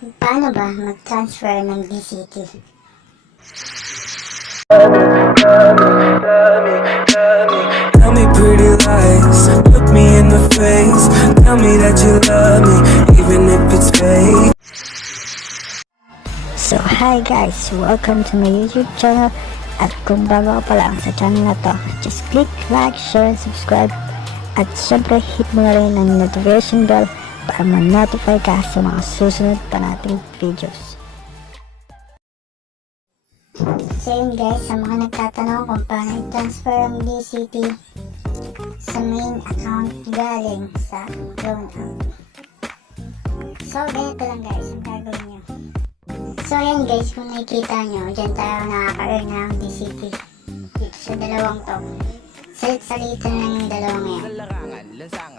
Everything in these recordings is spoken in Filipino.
Paano ba mag-transfer ng DCT? Tell me pretty lies, look me in the face. Tell me that you love me, even if it's fake. So hi guys, welcome to my YouTube channel. At kung bago ka pa lang sa channel na to, just click like, share, and subscribe. At syempre hit mo na rin ang notification bell para ma-notify ka sa mga susunod pa nating videos. So yun guys, sa mga nagtatanong kung paano i-transfer ang DCT sa main account galing sa loan account. So ganito lang guys ang gagawin nyo. So yan guys, kung nakikita nyo, dyan tayo nakaka-earn ng DCT dito sa dalawang to. Salit-salitan lang yung dalawang yan.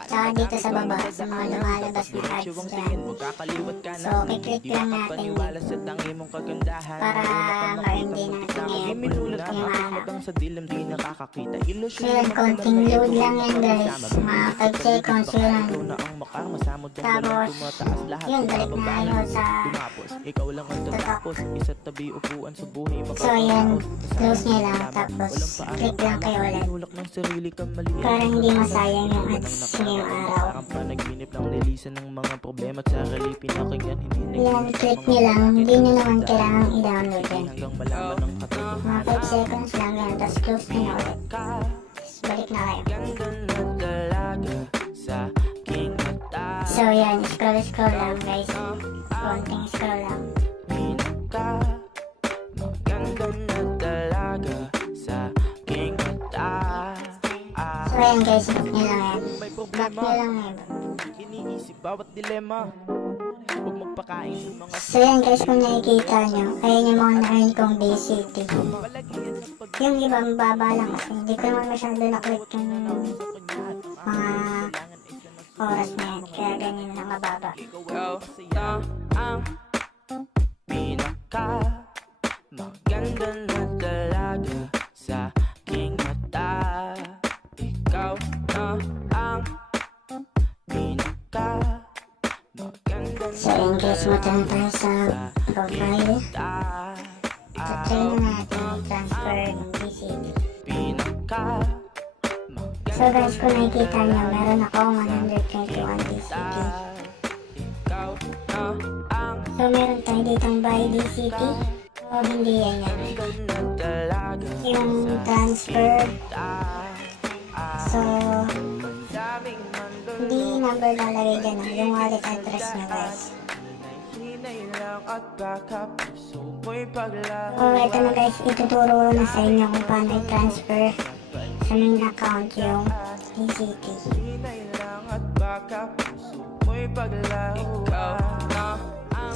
Tsaka dito sa baba, sa mga lumalabas na ads dyan. So, kiklik lang natin dito para ma-earn din natin ngayon yung araw. So yan, konting load lang yan guys. Mga 5 seconds yun. Tapos, yun, balik na kayo sa TOTAK. So yan, close nyo lang. Tapos, click lang kayo ulit. Para hindi masayang yung ads ngayong araw. Yan, click nyo lang. Hindi nyo naman kailangan i-download yan. Mga 5 seconds lang yan. Tapos close nyo na ulit. Tapos balik na kayo. So yan, scroll lang guys. Konting scroll lang. So yan guys, back nyo lang yan. Back nyo lang yan. So yan guys, kung nakikita nyo, ayan yung mga na-earn kong DCT. Yung iba mababa lang kasi hindi ko naman masyado na-click yung mga oras na yan. Kaya ganyan lang mababa. Maganda na talaga sa aking mata. Ikaw na ang pinaka maganda. So yan guys, matang tayo sa profile. Try na natin i-transfer ng DCT. So guys, kung nakikita nyo, meron ako 121 DCT. So meron tayo ditong buy DCT. O hindi yan yan. Yung transfer. So, hindi number lalagay dyan. Yung wallet address nyo guys. So, ito na guys. Ituturo ko na sa inyo kung paano i-transfer sa main account yung DCT.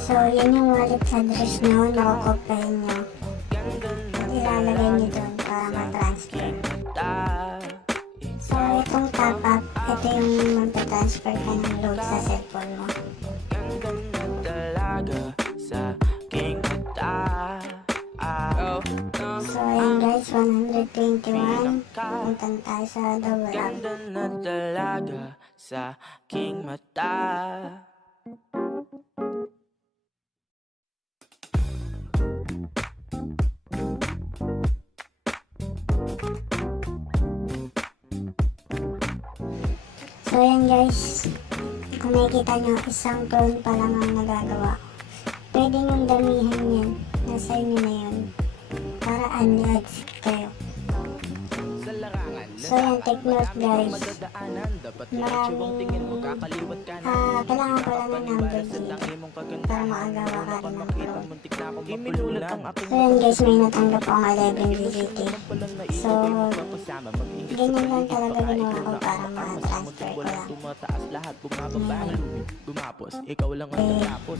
So, yan yung wallet address nyo. Nakakopyahin nyo. Ilalagay nyo doon para ma-transfer. So, itong top up, ito yung magta-transfer ka ng load sa cellphone mo. So, ayan guys, 121. Puntan tayo sa dowload. Sa aking mata. So yan guys, kung nakikita nyo, isang turn pa lang ang nagagawa. Pwede nyo damihan yan, nasa inyo na yun, para unli kayo. So yan, take note guys, maraming kailangan pala ng number dito para makagawa ka rin ng pro. So yan guys, may natanggap akong 11 DCT. So ganyan lang talaga ginawa ko para ma-transfer ko lang.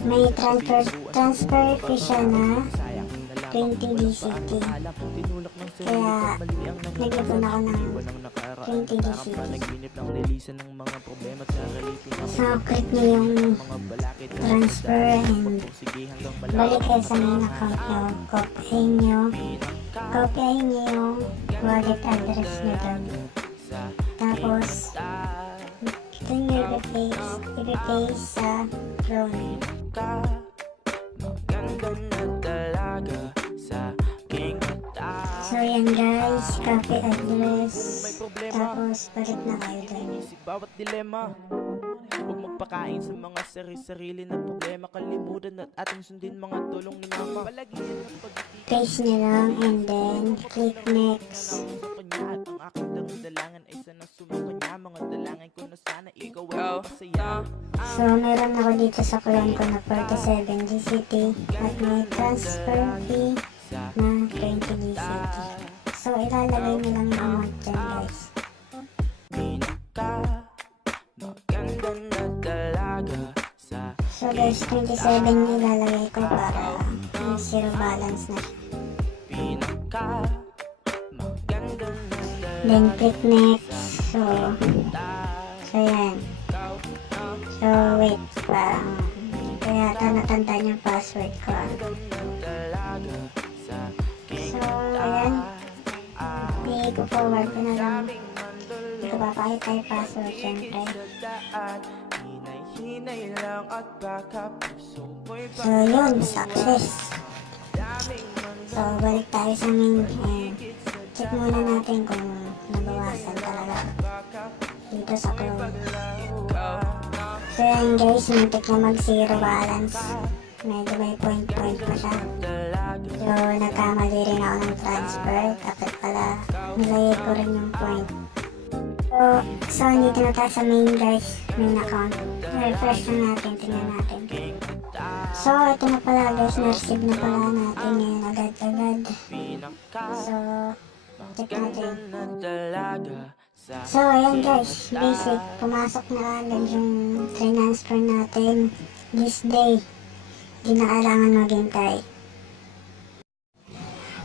May transfer fee siya na 20 DCT. Kaya nag-ipon ako ng 20 DCT. So click nyo yung transfer and balik kayo sa main account nyo. Kopyahin nyo yung wallet address nyo doon. Tapos ito nyo i-replace sa drone. copy address, tapos balik na kayo dun. Isip bawat dilema. Huwag magpakain sa mga sarili na problema. Kalimutan at ating sundin mga tulong ni mama. Palagian ng pagtitigil Paste nyo lang and then click next. sa kanya. At ang aking dalangan ay sana sumakanya. Mga dalangin ko na sana ikaw ay masaya. So, meron ako dito sa clone ko na 47 DCT at may transfer fee na 20 DCT. So, ilalagay nyo lang yung amount dyan, guys. Pinaka maganda na dalaga sa So, guys, 27 yung ilalagay ko para may zero balance na. pinaka maganda na Then, click next. So, yan. So, wait. Parang, kaya ito natandaan yung password ko. dalaga sa So, ayan. I-forward ko na lang. Hindi ko papakita yung password, syempre. daan. Hinay-hinay lang at baka puso mo'y So, yun. Success. So, balik tayo sa main. And, check muna natin kung nabawasan talaga dito sa clone. So, yan guys. Muntik na mag-zero balance. Medyo may point pa siya. So, nagkamali rin ako ng transfer. Dapat pala, nilagay ko rin yung point. So dito na tayo sa main guys. Main account. Refresh na natin. Tingnan natin. So, ito na pala guys. Na-receive na pala natin ngayon agad-agad. So, check natin. So, ayan guys. Basic. Pumasok na agad yung transfer natin this day. Hindi na kailangan maghintay.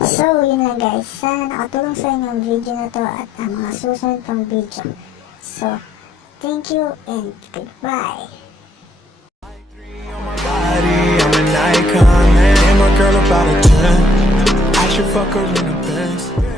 So, yun lang guys. Sana nakatulong sa inyo ang video na to at ang mga susunod pang video. So, thank you and goodbye. Body, I'm an icon, man. And my girl about a 10. I should fuck her in the Benz.